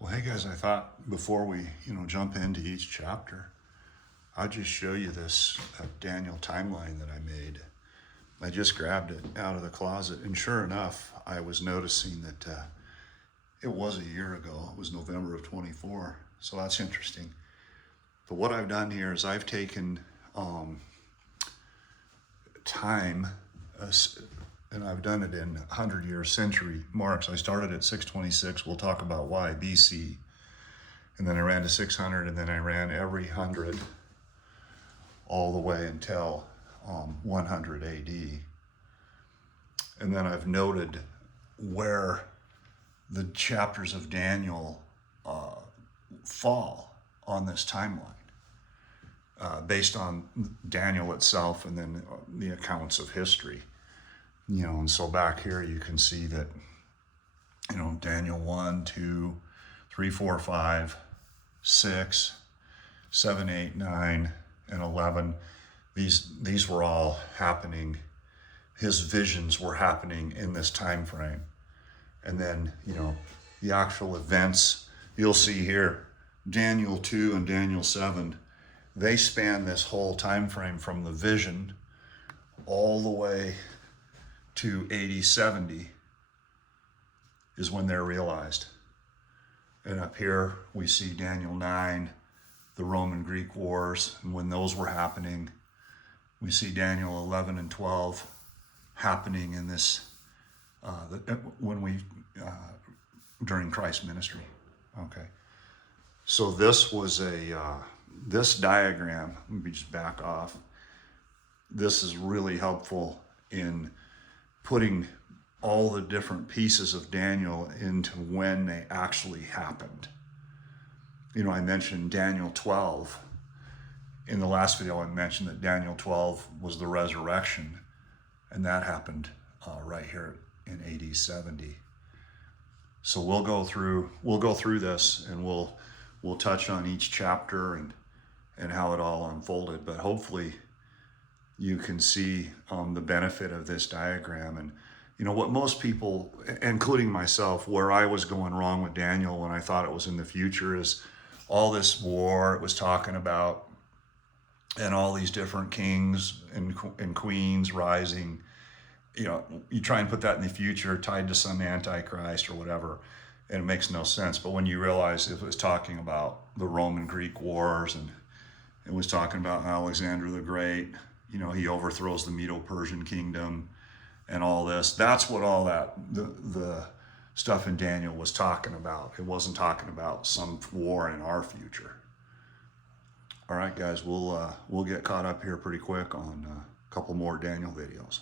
Well, hey guys, I thought before we, jump into each chapter, I'd just show you this Daniel timeline that I made. I just grabbed it out of the closet, and sure enough, I was noticing that it was a year ago. It was November of 24, so that's interesting. But what I've done here is I've taken time, and I've done it in 100-year century marks. I started at 626. We'll talk about why, BC. And then I ran to 600, and then I ran every 100 all the way until 100 AD. And then I've noted where the chapters of Daniel fall on this timeline, based on Daniel itself and then the accounts of history. And so back here you can see that, Daniel 1, 2, 3, 4, 5, 6, 7, 8, 9, and 11. These were all happening. His visions were happening in this time frame. And then, the actual events you'll see here, Daniel 2 and Daniel 7, they span this whole time frame from the vision all the way to AD 70 is when they're realized. And up here we see Daniel 9, the Roman-Greek wars, and when those were happening. We see Daniel 11 and 12 happening in this, during Christ's ministry. Okay. So this was this diagram, let me just back off. This is really helpful in putting all the different pieces of Daniel into when they actually happened. I mentioned Daniel 12. In the last video, I mentioned that Daniel 12 was the resurrection, and that happened right here in AD 70. So we'll go through this, and we'll touch on each chapter and how it all unfolded. But hopefully you can see the benefit of this diagram. And what most people, including myself, where I was going wrong with Daniel when I thought it was in the future, is all this war it was talking about, and all these different kings and queens rising. You try and put that in the future tied to some antichrist or whatever, and it makes no sense. But when you realize it was talking about the Roman-Greek wars, and it was talking about Alexander the Great, he overthrows the Medo-Persian kingdom and all this. That's what all that, the stuff in Daniel was talking about. It wasn't talking about some war in our future. All right, guys, we'll get caught up here pretty quick on a couple more Daniel videos.